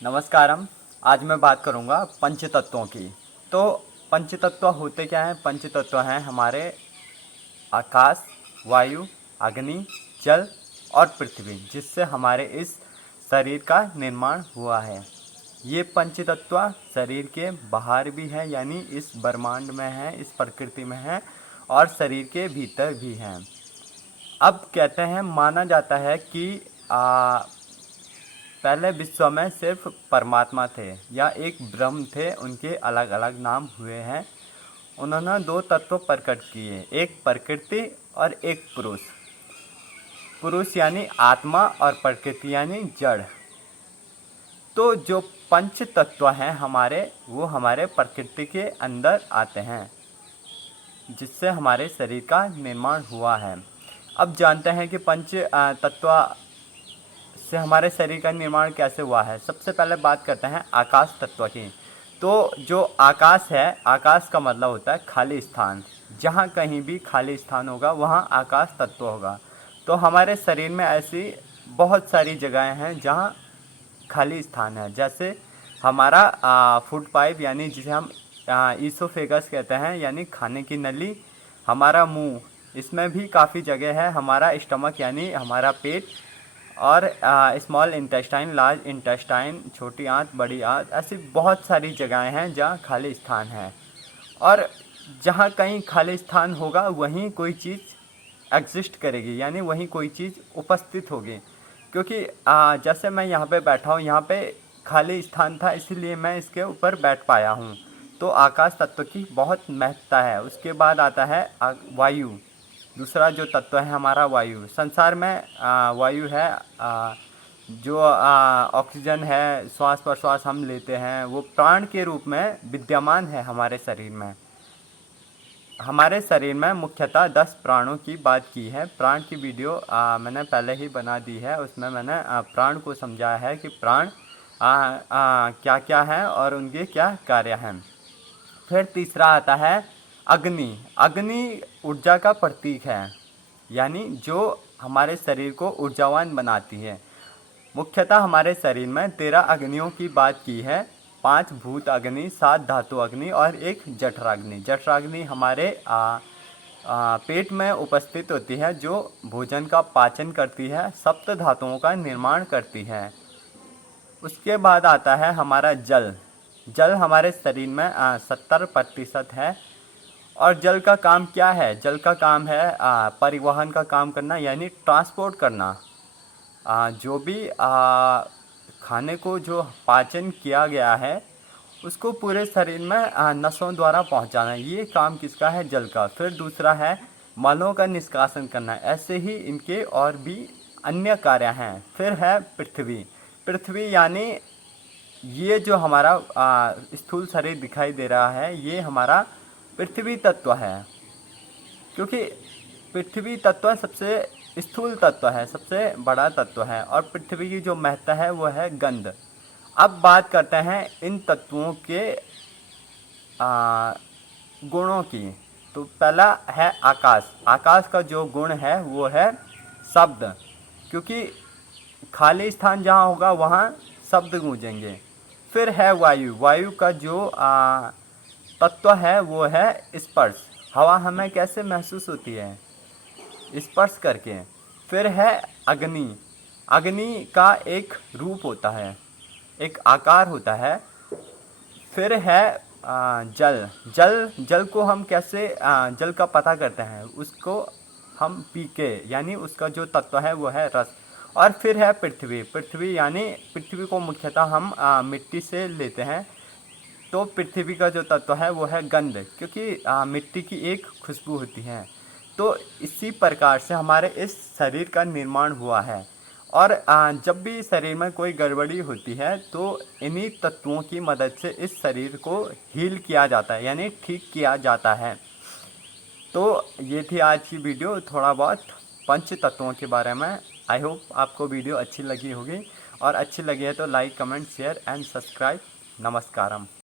नमस्कारम। आज मैं बात करूंगा पंचतत्वों की। तो पंचतत्व होते क्या हैं? पंचतत्व हैं हमारे आकाश, वायु, अग्नि, जल और पृथ्वी, जिससे हमारे इस शरीर का निर्माण हुआ है। ये पंचतत्व शरीर के बाहर भी है, यानी इस ब्रह्मांड में है, इस प्रकृति में है, और शरीर के भीतर भी हैं। अब कहते हैं, माना जाता है कि पहले विश्व में सिर्फ परमात्मा थे या एक ब्रह्म थे, उनके अलग अलग नाम हुए हैं। उन्होंने दो तत्व प्रकट किए, एक प्रकृति और एक पुरुष। पुरुष यानी आत्मा और प्रकृति यानी जड़। तो जो पंच तत्व हैं हमारे, वो हमारे प्रकृति के अंदर आते हैं, जिससे हमारे शरीर का निर्माण हुआ है। अब जानते हैं कि पंच तत्व से हमारे शरीर का निर्माण कैसे हुआ है। सबसे पहले बात करते हैं आकाश तत्व की। तो जो आकाश है, आकाश का मतलब होता है खाली स्थान। जहाँ कहीं भी खाली स्थान होगा वहाँ आकाश तत्व होगा। तो हमारे शरीर में ऐसी बहुत सारी जगहें हैं जहाँ खाली स्थान है। जैसे हमारा फूड पाइप, यानी जिसे हम ईसोफेगस कहते हैं, यानी खाने की नली। हमारा मुंह, इसमें भी काफ़ी जगह है। हमारा स्टमक यानी हमारा पेट, और स्मॉल इंटेस्टाइन, लार्ज इंटेस्टाइन, छोटी आंत, बड़ी आंत, ऐसी बहुत सारी जगहें हैं जहाँ खाली स्थान है। और जहाँ कहीं खाली स्थान होगा वहीं कोई चीज़ एग्जिस्ट करेगी, यानी वहीं कोई चीज़ उपस्थित होगी। क्योंकि जैसे मैं यहाँ पे बैठा हूँ, यहाँ पे खाली स्थान था, इसीलिए मैं इसके ऊपर बैठ पाया हूँ। तो आकाश तत्व की बहुत महत्ता है। उसके बाद आता है वायु। दूसरा जो तत्व है हमारा वायु। संसार में वायु है, जो ऑक्सीजन है, श्वास प्रश्वास हम लेते हैं, वो प्राण के रूप में विद्यमान है हमारे शरीर में। हमारे शरीर में मुख्यतः 10 प्राणों की बात की है। प्राण की वीडियो मैंने पहले ही बना दी है। उसमें मैंने प्राण को समझाया है कि प्राण क्या क्या हैं और उनके क्या कार्य हैं। फिर तीसरा आता है अग्नि। अग्नि ऊर्जा का प्रतीक है, यानी जो हमारे शरीर को ऊर्जावान बनाती है। मुख्यतः हमारे शरीर में 13 अग्नियों की बात की है। 5 भूत अग्नि, 7 धातु अग्नि और 1 जठराग्नि। जठराग्नि हमारे पेट में उपस्थित होती है, जो भोजन का पाचन करती है, सप्त धातुओं का निर्माण करती है। उसके बाद आता है हमारा जल। जल हमारे शरीर में 70% है। और जल का काम क्या है? जल का काम है परिवहन का काम करना, यानी ट्रांसपोर्ट करना। जो भी खाने को जो पाचन किया गया है उसको पूरे शरीर में नसों द्वारा पहुंचाना, ये काम किसका है? जल का। फिर दूसरा है मलों का निष्कासन करना। ऐसे ही इनके और भी अन्य कार्य हैं। फिर है पृथ्वी। पृथ्वी यानी ये जो हमारा स्थूल शरीर दिखाई दे रहा है, ये हमारा पृथ्वी तत्व है। क्योंकि पृथ्वी तत्व सबसे स्थूल तत्व है, सबसे बड़ा तत्व है। और पृथ्वी की जो महत्ता है वो है गंध। अब बात करते हैं इन तत्वों के गुणों की। तो पहला है आकाश। आकाश का जो गुण है वो है शब्द, क्योंकि खाली स्थान जहाँ होगा वहाँ शब्द गूंजेंगे। फिर है वायु। वायु का जो तत्व है वो है स्पर्श। हवा हमें कैसे महसूस होती है? स्पर्श करके। फिर है अग्नि। अग्नि का एक रूप होता है, एक आकार होता है। फिर है जल। जल को हम कैसे जल का पता करते हैं? उसको हम पी के, यानी उसका जो तत्व है वो है रस। और फिर है पृथ्वी। पृथ्वी यानी पृथ्वी को मुख्यतः हम मिट्टी से लेते हैं। तो पृथ्वी का जो तत्व है वो है गंध, क्योंकि मिट्टी की एक खुशबू होती है। तो इसी प्रकार से हमारे इस शरीर का निर्माण हुआ है। और जब भी शरीर में कोई गड़बड़ी होती है तो इन्हीं तत्वों की मदद से इस शरीर को हील किया जाता है, यानी ठीक किया जाता है। तो ये थी आज की वीडियो, थोड़ा बहुत पंच तत्वों के बारे में। आई होप आपको वीडियो अच्छी लगी होगी, और अच्छी लगी है तो like, comment, share and subscribe. नमस्कारम।